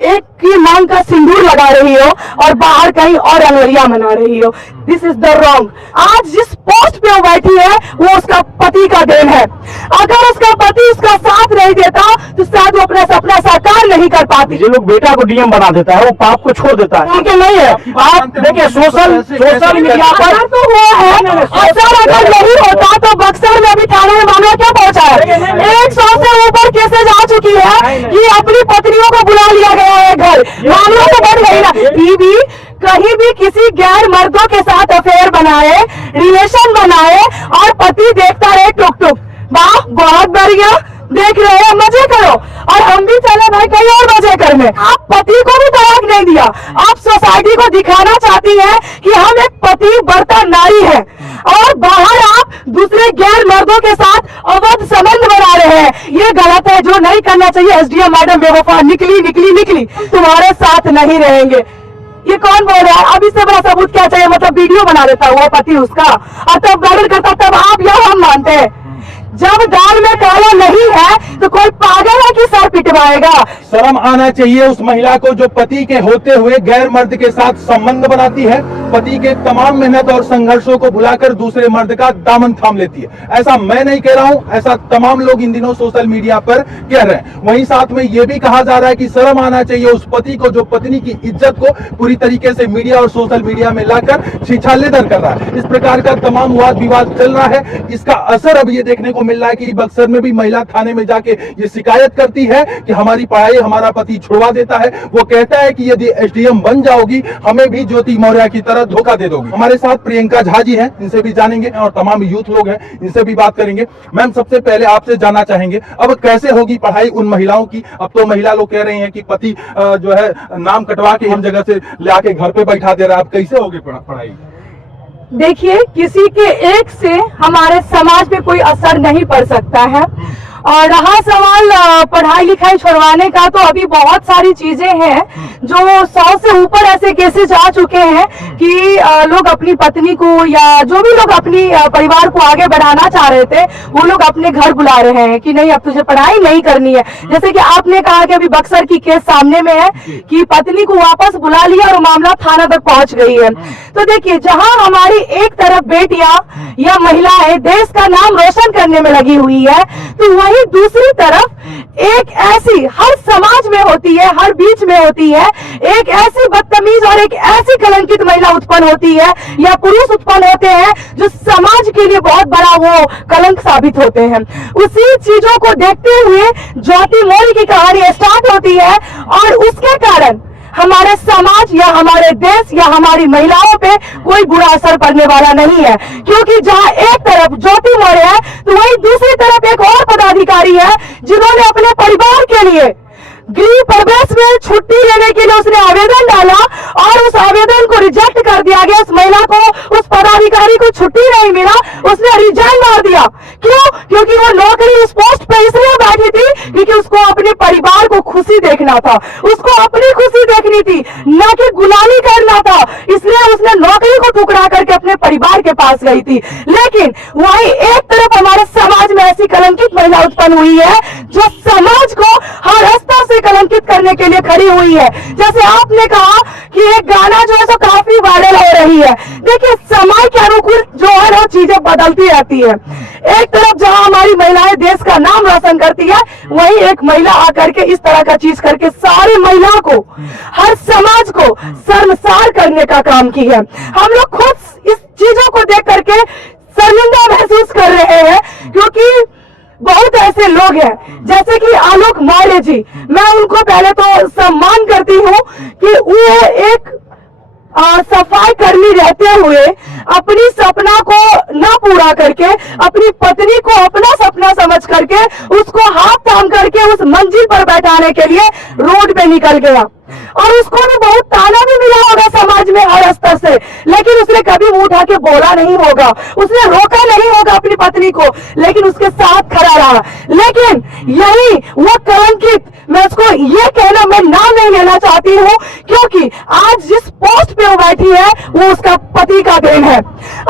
एक की मांग का सिंदूर लगा रही हो और बाहर कहीं और रंगरिया मना रही हो। This is the wrong. आज जिस पोस्ट पे वो बैठी है वो उसका पति का देन है। अगर उसका पति उसका साथ नहीं देता तो शायद वो अपना सपना साकार नहीं कर पाती। जो लोग बेटा को डीएम बना देता है वो पाप को छोड़ देता है, उनके नहीं है। आप देखिए सोशल मीडिया पर तो हुआ है, असर अगर नहीं होता तो बक्सर में अभी थाने में मामला क्या पहुंचा है? 100 से ऊपर केसेज आ चुकी है कि अपनी पत्नियों को बुला लिया गया है घर, मामला तो बढ़ गई ना। बीवी कहीं भी किसी गैर मर्दों के साथ अफेयर बनाए, रिलेशन बनाए और पति देखता रहे टुक टुक, वाह बहुत बढ़िया, देख रहे हैं, मजे करो और हम भी चले भाई कहीं और मजे करने। आप पति को भी तलाक नहीं दिया, आप सोसाइटी को दिखाना चाहती हैं कि हम एक पति बर्ता नारी है और बाहर आप दूसरे गैर मर्दों के साथ अवैध संबंध बना रहे हैं। ये गलत है, जो नहीं करना चाहिए। एसडीएम मैडम बेवफा निकली निकली निकली, तुम्हारे साथ नहीं रहेंगे। ये कौन बोल रहा है? अब इससे बड़ा सबूत क्या चाहिए? मतलब वीडियो बना देता हुआ पति उसका और तब गार्डन करता, तब आप या हम मानते हैं। जब दाल में काला नहीं है तो कोई पागल है कि सर पिटवाएगा। शर्म आना चाहिए उस महिला को जो पति के होते हुए गैर मर्द के साथ संबंध बनाती है, पति के तमाम मेहनत और संघर्षों को भुलाकर दूसरे मर्द का दामन थाम लेती है। ऐसा मैं नहीं कह रहा हूं, ऐसा तमाम लोग इन दिनों सोशल मीडिया पर कह रहे हैं। वहीं साथ में यह भी कहा जा रहा है कि शर्म आना चाहिए उस पति को जो पत्नी की इज्जत को पूरी तरीके से मीडिया और सोशल मीडिया में लाकर छिछालेदर कर रहा है। इस प्रकार का तमाम वाद विवाद चल रहा है। इसका असर अब ये देखने को मिल रहा है कि बक्सर में भी महिला थाने में जाके ये शिकायत करती है कि हमारी पढ़ाई हमारा पति छुड़वा देता है। वो कहता है कि यदि एसडीएम बन जाओगी हमें भी ज्योति मौर्य की तरह धोखा दे दोगी। हमारे साथ प्रियंका झा जी हैं, इनसे भी जानेंगे और तमाम यूथ लोग हैं, इनसे भी बात करेंगे। मैम, सबसे पहले आपसे जानना चाहेंगे अब कैसे होगी पढ़ाई उन महिलाओं की? अब तो महिला लोग कह रहे हैं कि पति जो है नाम कटवा के हम जगह से लाके घर पे बैठा दे रहा है। अब कैसे होगी पढ़ाई? देखिए, किसी के एक से हमारे समाज पे कोई असर नहीं पड़ सकता है। और रहा सवाल पढ़ाई लिखाई छुड़वाने का, तो अभी बहुत सारी चीजें हैं जो 100 से ऊपर ऐसे केसेस आ चुके हैं कि लोग अपनी पत्नी को या जो भी लोग अपनी परिवार को आगे बढ़ाना चाह रहे थे वो लोग अपने घर बुला रहे हैं कि नहीं अब तुझे पढ़ाई नहीं करनी है। जैसे कि आपने कहा कि अभी बक्सर की केस सामने में है कि पत्नी को वापस बुला लिया और मामला थाना तक पहुंच गई है। तो देखिए, जहां हमारी एक तरफ बेटियां या महिलाएं देश का नाम रोशन करने में लगी हुई है, तो वहीं दूसरी तरफ एक ऐसी हर समाज में होती है, हर बीच में होती है, एक ऐसी बदतमीज और एक ऐसी कलंकित महिला उत्पन्न होती है या पुरुष उत्पन्न होते हैं जो समाज के लिए बहुत बड़ा वो कलंक साबित होते हैं। उसी चीजों को देखते हुए ज्योति मौर्य की कहानी स्टार्ट होती है और उसके कारण हमारे समाज या हमारे देश या हमारी महिलाओं पे कोई बुरा असर पड़ने वाला नहीं है। क्योंकि जहां एक तरफ ज्योति मौर्य है तो वहीं दूसरी तरफ एक और पदाधिकारी है जिन्होंने अपने परिवार के लिए गृह प्रवेश में छुट्टी लेने के लिए उसने आवेदन डाला और उस आवेदन को रिजेक्ट कर दिया गया। उस महिला को, उस पदाधिकारी को छुट्टी नहीं मिला, उसने रिजाइन मार दिया। क्यों? क्योंकि वो नौकरी उस पोस्ट पे इसलिए बैठी थी क्योंकि उसको अपने परिवार को खुशी देखना था, उसको अपनी खुशी देखनी थी, न कि गुलामी करना था। इसलिए उसने नौकरी को ठुकरा करके अपने परिवार के पास गई थी। लेकिन वहीं एक तरफ हमारे समाज में ऐसी कलंकित महिला उत्पन्न हुई है जो समाज को हर स्तर से कलंकित करने के लिए खड़ी हुई है। जैसे आपने कहा कि एक गाना जो है सो काफी वायरल हो रही है। देखिए, समय के अनुकूल जो है वो चीजें बदलती रहती है। एक तरफ जहां हमारी महिलाएं देश का नाम रोशन करती है, वहीं एक महिला आकर के इस तरह का चीज करके सारी महिला को, हर समाज को शर्मसार करने का काम की है। हम लोग खुद इस चीजों को देख करके शर्मिंदा महसूस कर रहे हैं क्योंकि बहुत ऐसे लोग हैं जैसे कि आलोक मौर्य जी, मैं उनको पहले तो सम्मान करती हूँ कि वो एक सफाई कर्मी रहते हुए अपनी सपना को न पूरा करके अपनी पत्नी को अपना सपना समझ करके उसको हाथ थाम करके उस मंजिल पर बैठाने के लिए रोड पे निकल गया। और उसको भी बहुत ताना भी मिला होगा समाज में हर स्तर से, लेकिन उसने कभी मुंह उठा के बोला नहीं होगा, उसने रोका नहीं होगा अपनी पत्नी को, लेकिन उसके साथ खड़ा रहा। लेकिन यही वो कलंकित, मैं उसको ये कहना, मैं नाम नहीं लेना चाहती हूँ क्योंकि आज जिस पोस्ट पे वो बैठी है वो उसका पति का देन है।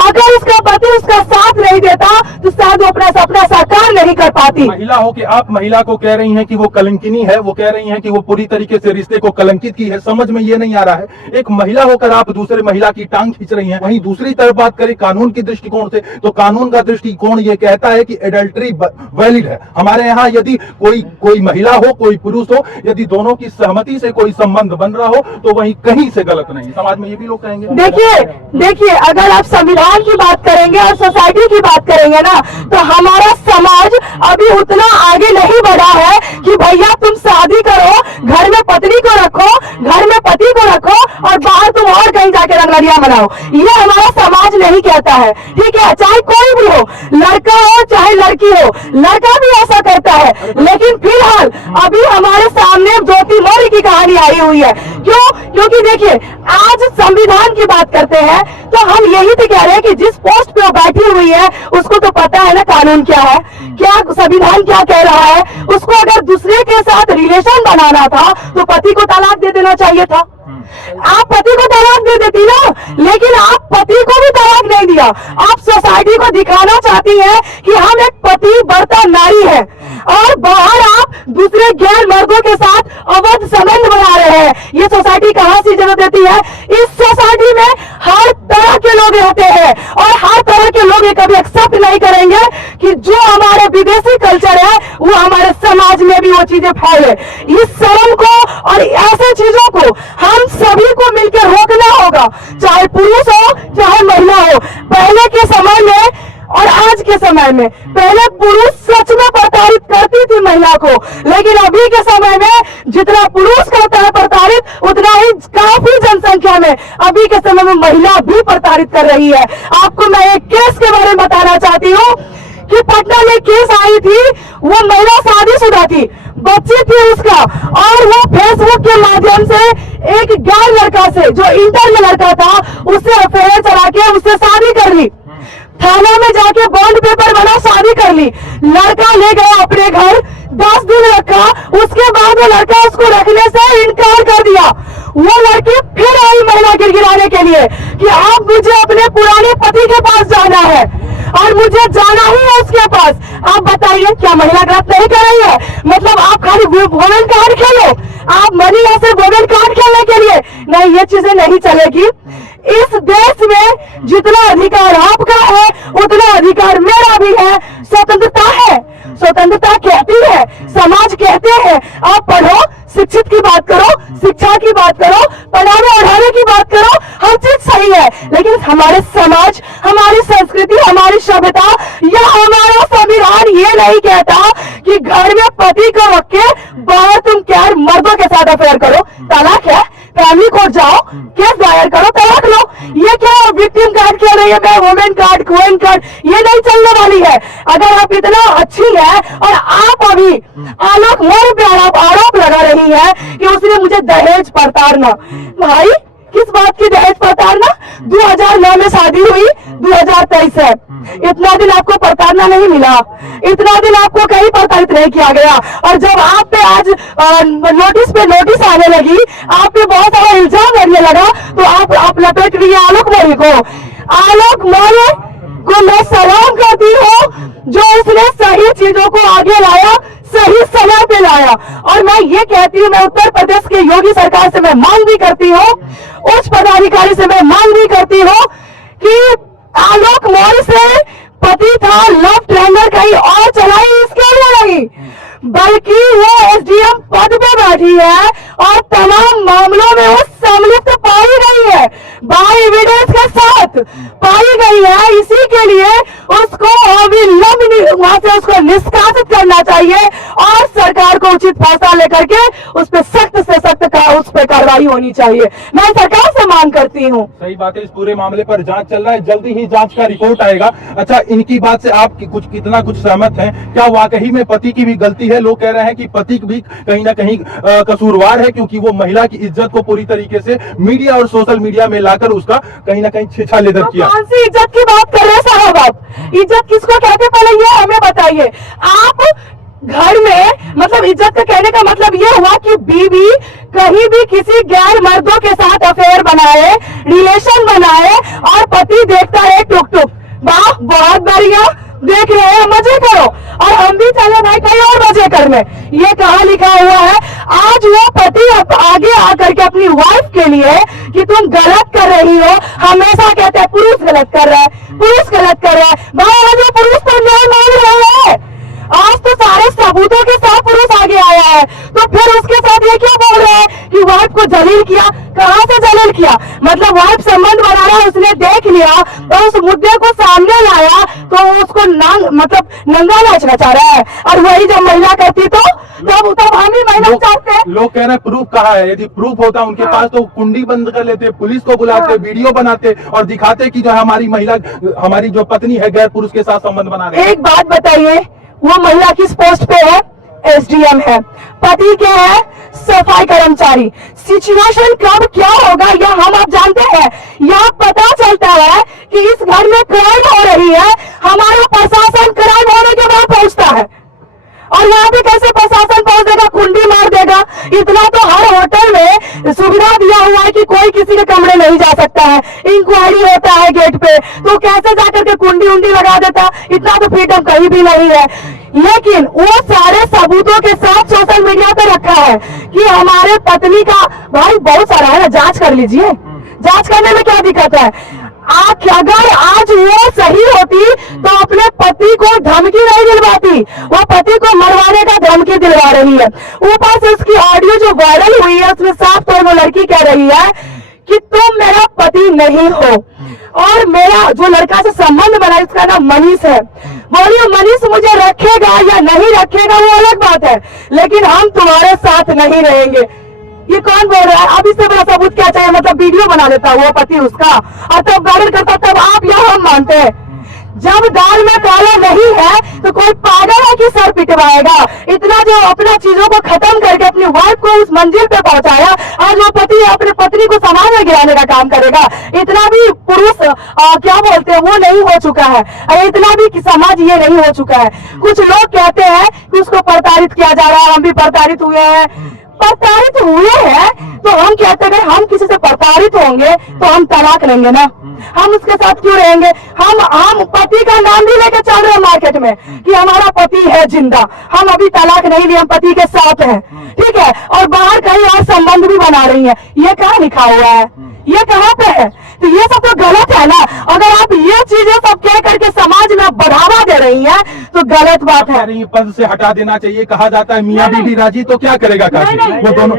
अगर उसका पति उसका साथ नहीं देता तो शायद वो अपना सपना साकार नहीं कर पाता। चाहती। महिला हो कि आप महिला को कह रही हैं कि वो कलंकिनी है, वो कह रही हैं कि वो पूरी तरीके से रिश्ते को कलंकित की है, समझ में ये नहीं आ रहा है। एक महिला होकर आप दूसरे महिला की टांग खींच रही हैं। वहीं दूसरी तरफ बात करें कानून की दृष्टिकोण से, तो कानून का दृष्टिकोण ये कहता है कि एडल्ट्री वैलिड है। हमारे यहाँ यदि कोई महिला हो, कोई पुरुष हो, यदि दोनों की सहमति से कोई संबंध बन रहा हो तो वहीं कहीं से गलत नहीं। समाज में ये भी लोग कहेंगे। देखिए अगर आप संविधान की बात करेंगे और सोसाइटी की बात करेंगे ना, तो हमारा समाज अभी उतना आगे नहीं बढ़ा है कि भैया तुम शादी करो, घर में पत्नी को रखो, घर में पति को रखो और बाहर तुम और कहीं जाके रंगलिया मनाओ। ये हमारा समाज नहीं कहता है, ठीक है। चाहे कोई भी हो, लड़का हो चाहे लड़की हो, लड़का भी ऐसा करता है। लेकिन फिलहाल अभी हमारे सामने ज्योति मौर्य की कहानी आई हुई है। क्यों? क्योंकि देखिए आज संविधान की बात करते हैं तो हम यही तो कह रहे हैं कि जिस पोस्ट पे वो बैठी हुई है उसको तो पता है ना कानून क्या है, क्या संविधान क्या कह रहा है। उसको अगर दूसरे के साथ रिलेशन बनाना था तो पति को तलाक दे देना चाहिए था। आप पति को तलाक दे देती ना, लेकिन आप पति को भी तलाक नहीं दिया। आप सोसाइटी को दिखाना चाहती हैं कि हम एक पति बढ़ता नारी है और बाहर आप दूसरे गैर मर्दों के साथ अवैध संबंध बना रहे हैं। ये सोसाइटी कहाँ से इजाजत देती है? इस सोसाइटी में हर तरह के लोग रहते हैं और हर तरह के लोग ये कभी एक्सेप्ट नहीं करेंगे कि जो हमारे विदेशी कल्चर है वो हमारे समाज में भी वो चीजें फैले। इस शर्म को और ऐसे चीजों को हम सभी को मिलकर रोकना होगा, चाहे पुरुष हो चाहे महिला हो। पहले के समय में और आज के समय में, पहले पुरुष सच में प्रताड़ित करती थी महिला को, लेकिन अभी के समय में जितना पुरुष करता है प्रताड़ित, उतना ही काफी जनसंख्या में अभी के समय में महिला भी प्रताड़ित कर रही है। आपको मैं एक केस के बारे में बताना चाहती हूँ कि पटना में केस आई थी। वो महिला शादीशुदा थी, बच्ची थी उसका, और वो फेसबुक के माध्यम से एक गैर लड़का से, जो इंटर में लड़का था, उससे अफेयर चला के उससे शादी कर ली। थाना में जाके बॉन्ड पेपर बना, शादी कर ली। लड़का ले गया अपने घर, 10 दिन रखा, उसके बाद वो लड़का उसको रखने से इनकार कर दिया। वो लड़की फिर आई महिला गिड़गिड़ाने के लिए कि अब मुझे अपने पुराने पति के पास जाना है और मुझे जाना ही है उसके पास। आप बताइए क्या महिला गलत नहीं कर रही है? मतलब आप खाली वोमेन कार्ड खेलो, आप मनी ऐसे वोमेन कार्ड खेलने के लिए नहीं, ये चीजें नहीं चलेगी। इस देश में जितना अधिकार आपका है उतना अधिकार मेरा भी है। स्वतंत्रता है, स्वतंत्रता कहती है, समाज कहते हैं आप पढ़ो, शिक्षित की बात करो, शिक्षा की बात करो, पढ़ाने ओढ़ाने की बात करो, हर चीज सही है। लेकिन हमारे समाज, हमारी संस्कृति, हमारी सभ्यता या हमारा संविधान ये नहीं कहता कि घर में पति को रख के बाहर तुम क्या मर्दों के साथ अफेयर करो। तलाक है, फैमिली कोर्ट जाओ, केस दायर करो, तलाक लो। ये क्या विक्टिम कार्ड खेल रही है, मैं वुमेन कार्ड, क्वीन कार्ड, ये नहीं चलने वाली है। अगर आप इतना अच्छी है और आप अभी आलोक मौर्य पे आरोप लगा रही है कि उसने मुझे दहेज प्रताड़ना, भाई किस बात की दहेज प्रताड़ना? 2009 में शादी हुई, 2023 है। इतना दिन आपको प्रताड़ना नहीं मिला, इतना दिन आपको कहीं प्रताड़ित नहीं किया गया। और जब आप पे आज नोटिस पे नोटिस आने लगी, आप पे बहुत सारा इल्जाम लगने लगा, तो आप लपेट रही है आलोक मौर्य को। आलोक मौर्य को मैं सलाम करती हूँ जो उसने सही चीजों को आगे लाया, सही समय पे लाया। और मैं ये कहती हूँ, मैं उत्तर प्रदेश के योगी सरकार से मैं मांग भी करती हूँ, उच्च पदाधिकारी से मैं मांग भी करती हूँ कि आलोक मौर्य से पति था, लव ट्रेंडर कहीं और चलाई इसके लिए नहीं, बल्कि वो एसडीएम पद पे बैठी है और तमाम मामलों में वो सम्मिलित पाई गई है, बाय एविडेंस के साथ पाई गई है। इसी के लिए उसको अविलंब वहां से उसको निष्कासित करना चाहिए और सरकार को उचित फैसला लेकर के उस पर सख्त से सख्त उस पर कार्रवाई होनी चाहिए। मैं सरकार से मांग करती हूँ। सही बात है, इस पूरे मामले पर जांच चल रहा है, जल्दी ही जांच का रिपोर्ट आएगा। अच्छा, इनकी बात से आप कितना कुछ सहमत हैं? क्या वाकई में पति की भी गलती है? लोग कह रहे हैं कि पति भी कहीं ना कहीं कसूरवार है, क्योंकि वो महिला की इज्जत को पूरी तरीके से मीडिया और सोशल मीडिया में लाकर उसका कहीं ना कहीं छेछा लेदर किया। कौन सी इज्जत की बात कर रहे हैं साहब आप? इज्जत किसको कहते पहले ये हमें बताइए। आप घर में, मतलब इज्जत का कहने का मतलब ये हुआ कि बीवी कहीं भी किसी गैर मर्दों के साथ अफेयर बनाए, रिलेशन बनाए और पति देखता है टुक टुक, वाह बहुत बढ़िया, देख रहे हैं, मजे करो। और हम भी चले एक्सचेकर में। ये कहाँ लिखा हुआ है? आज वो पति आगे आकर के अपनी वाइफ के लिए कि तुम गलत कर रही हो, हमेशा कहते हैं पुरुष गलत कर रहा है, पुरुष गलत कर रहा है। भाई आज वो पुरुष पर न्याय मांग रहे हैं। आज तो सारे सबूतों के साथ पुरुष आगे आया है, तो फिर उसके साथ ये क्यों बोल रहे हैं कि वाइफ को जलील किया? कहां से जलील किया? मतलब वाइफ संबंध बना रहा है, उसने देख लिया और उस मुद्दे को सामने लाया तो उसको मतलब नंगा नाचना चाह रहा है। और वही जब महिला कहती तो तब हम ही महिला चाहते हैं। लोग कह रहे हैं प्रूफ कहाँ है? यदि प्रूफ होता उनके पास तो कुंडी बंद कर लेते, पुलिस को बुलाते, वीडियो बनाते और दिखाते कि जो हमारी महिला, हमारी जो पत्नी है गैर पुरुष के साथ संबंध बना रही है। एक बात बताइए, वो महिला किस पोस्ट पे है? एसडीएम है, पति के है सफाई कर्मचारी। सिचुएशन कब क्या होगा यह हम आप जानते हैं। यह पता चलता है कि इस घर में क्राइम हो रही है, हमारा प्रशासन क्राइम होने के बाद पहुंचता है। और यहाँ पे कैसे प्रशासन पहुंच देगा? कुंडी मार देगा। इतना तो हर होटल में सुविधा दिया हुआ है कि कोई किसी के कमरे नहीं जा सकता है, इंक्वायरी होता है गेट पे, तो कैसे जाकर के कुंडी उंडी लगा देता? इतना तो फ्रीडम कहीं भी नहीं है। लेकिन वो सारे सबूतों के साथ सोशल मीडिया पे रखा है कि हमारे पत्नी का, भाई बहुत सारा है ना, जांच कर लीजिए। जांच करने में क्या दिक्कत है? अगर आज वो सही होती तो अपने पति को धमकी नहीं दिलवाती, वो पति को मरवाने का धमकी दिलवा रही है। ऊपर से उसकी ऑडियो जो वायरल हुई है उसमें साफ तौर पर लड़की कह रही है कि तुम मेरा पति नहीं हो, और मेरा जो लड़का से संबंध बना इसका नाम मनीष है। बोलिए मनीष मुझे रखेगा या नहीं रखेगा वो अलग बात है, लेकिन हम तुम्हारे साथ नहीं रहेंगे। ये कौन बोल रहा है? अब इससे बड़ा सबूत क्या चाहिए? मतलब वीडियो बना लेता वो पति उसका और तब गार्डन करता, तब आप या हम मानते हैं। जब दाल में काला नहीं है तो कोई पागल है कि सर पिटवाएगा? इतना जो अपना चीजों को खत्म करके अपनी वाइफ को उस मंजिल पे पहुंचाया, आज वो पति अपने पत्नी को समाज में गिराने का काम करेगा? इतना भी पुरुष क्या बोलते हैं वो नहीं हो चुका है, और इतना भी कि समाज ये नहीं हो चुका है। कुछ लोग कहते हैं कि उसको प्रताड़ित किया जा रहा है, हम भी प्रताड़ित हुए हैं। प्रताड़ित हुए हैं तो हम कहते हैं हम किसी से प्रताड़ित होंगे तो हम तलाक लेंगे ना, हम उसके साथ क्यों रहेंगे? हम पति का नाम भी लेके चल रहे हैं मार्केट में कि हमारा पति है जिंदा, हम अभी तलाक नहीं लिए, हम पति के साथ हैं, ठीक है, और बाहर कहीं और संबंध भी बना रही है। ये कहाँ लिखा हुआ है? ये कहाँ पे है? तो ये सब तो गलत है ना। अगर आप ये चीजें सब कह करके समाज में बढ़ावा दे रही हैं तो गलत बात है। पद से हटा देना चाहिए कहा जाता है, मियाँ बीवी राजी तो क्या करेगा काजी? वो दोनों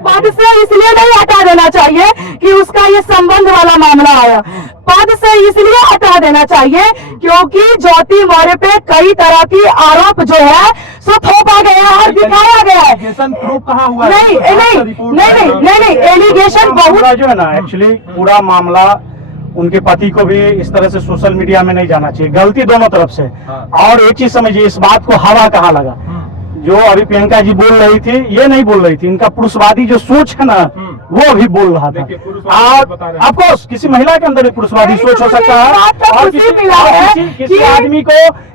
पद से इसलिए नहीं हटा देना चाहिए कि उसका ये संबंध वाला मामला आया। पद से इसलिए हटा देना चाहिए क्योंकि ज्योति मौर्य पे कई तरह की आरोप जो है सो थोपा गया और दिखाया गया है। प्रूफ कहाँ हुआ? नहीं, एलिगेशन बहुत जो है ना, एक्चुअली पूरा मामला उनके पति को भी इस तरह से सोशल मीडिया में नहीं जाना चाहिए, गलती दोनों तरफ से। और एक चीज समझिए, इस बात को हवा कहाँ लगा? जो अभी प्रियंका जी बोल रही थी, ये नहीं बोल रही थी, इनका पुरुषवादी जो सोच है ना वो अभी बोल रहा था। और ऑफकोर्स किसी महिला के अंदर भी पुरुषवादी सोच हो सकता है, और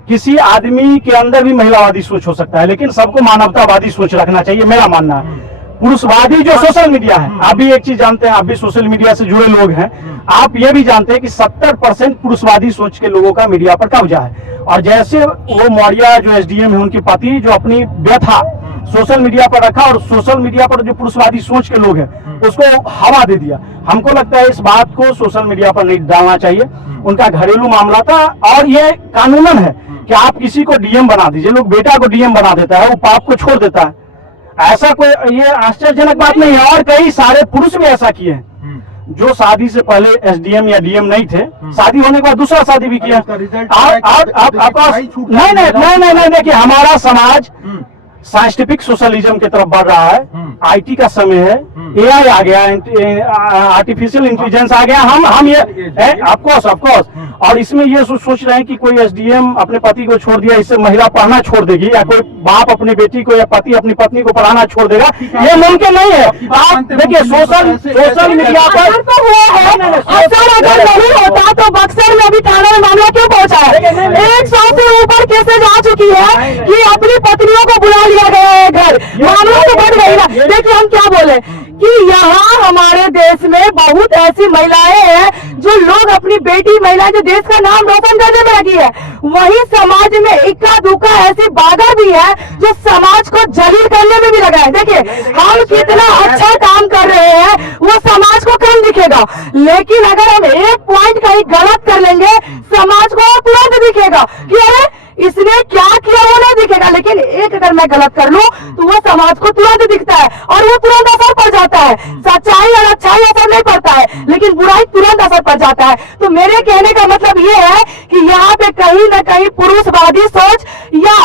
किसी आदमी के अंदर भी महिलावादी सोच हो सकता है, लेकिन सबको मानवतावादी सोच रखना चाहिए, मेरा मानना है। पुरुषवादी जो सोशल मीडिया है, आप भी एक चीज जानते हैं, आप भी सोशल मीडिया से जुड़े लोग हैं, आप ये भी जानते हैं कि 70% पुरुषवादी सोच के लोगों का मीडिया पर कब्जा है। और जैसे वो मौर्य जो एसडीएम है, उनके पति जो अपनी व्यथा सोशल मीडिया पर रखा और सोशल मीडिया पर जो पुरुषवादी सोच के लोग हैं उसको हवा दे दिया। हमको लगता है इस बात को सोशल मीडिया पर नहीं डालना चाहिए। उनका घरेलू मामला था और ये कानूनन है कि आप किसी को डीएम बना दीजिए। लोग बेटा को डीएम बना देता है, वो पाप को छोड़ देता है, ऐसा कोई ये आश्चर्यजनक बात नहीं है। और कई सारे पुरुष भी ऐसा किए हैं जो शादी से पहले एसडीएम या डीएम नहीं थे, शादी होने के बाद दूसरा शादी भी किया। नहीं कि हमारा समाज साइंटिफिक सोशलिज्म की तरफ बढ़ रहा है, आईटी का समय है, एआई आ गया, आर्टिफिशियल इंटेलिजेंस आ गया, हम ये ऑफकोर्स और इसमें ये सोच रहे हैं कि कोई एसडीएम अपने पति को छोड़ दिया, इससे महिला पढ़ना छोड़ देगी, या कोई बाप अपनी बेटी को या पति अपनी पत्नी को पढ़ाना छोड़ देगा, ये मुमकिन नहीं है। आप देखिए सोशल मीडिया पर तो हुआ है, अगर नहीं होता तो बक्सर में अभी थाना में मामला क्यों पहुंचा है? 100 से ऊपर केसेज आ चुकी है कि अपनी पत्नियों को बुला लिया गया है घर, मामला तो बढ़ गई ना। देखिए हम क्या बोले कि यहाँ हमारे देश में बहुत ऐसी महिलाएं हैं जो लोग अपनी बेटी महिलाएं जो देश का नाम रोशन करने में लगी है, वही समाज में इक्का दुक्का ऐसी बाधा भी है जो समाज को जलील करने में भी लगा है। देखिए हम कितना अच्छा काम कर रहे हैं वो समाज को कम दिखेगा, लेकिन अगर हम एक पॉइंट कहीं गलत कर लेंगे समाज को तुरंत दिखेगा कि अरे इसने क्या किया वो नहीं दिखेगा, लेकिन एक अगर मैं गलत कर लूं तो वो समाज को तुरंत दिखता है और वो तुरंत असर पड़ जाता है। सच्चाई और अच्छाई असर नहीं पड़ता है, लेकिन बुराई तुरंत असर पड़ जाता है। तो मेरे कहने का मतलब ये है कि यहाँ पे कहीं ना कहीं पुरुषवादी सोच या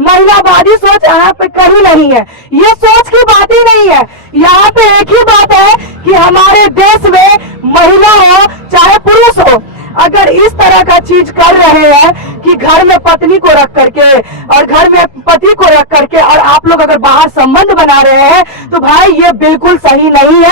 महिलावादी सोच यहाँ पे कहीं नहीं है, ये सोच की बात ही नहीं है। यहाँ पे एक ही बात है कि हमारे देश में महिला हो चाहे पुरुष हो, अगर इस तरह का चीज कर रहे हैं कि घर में पत्नी को रख करके और घर में पति को रख करके और आप लोग अगर बाहर संबंध बना रहे हैं तो भाई ये बिल्कुल सही नहीं है।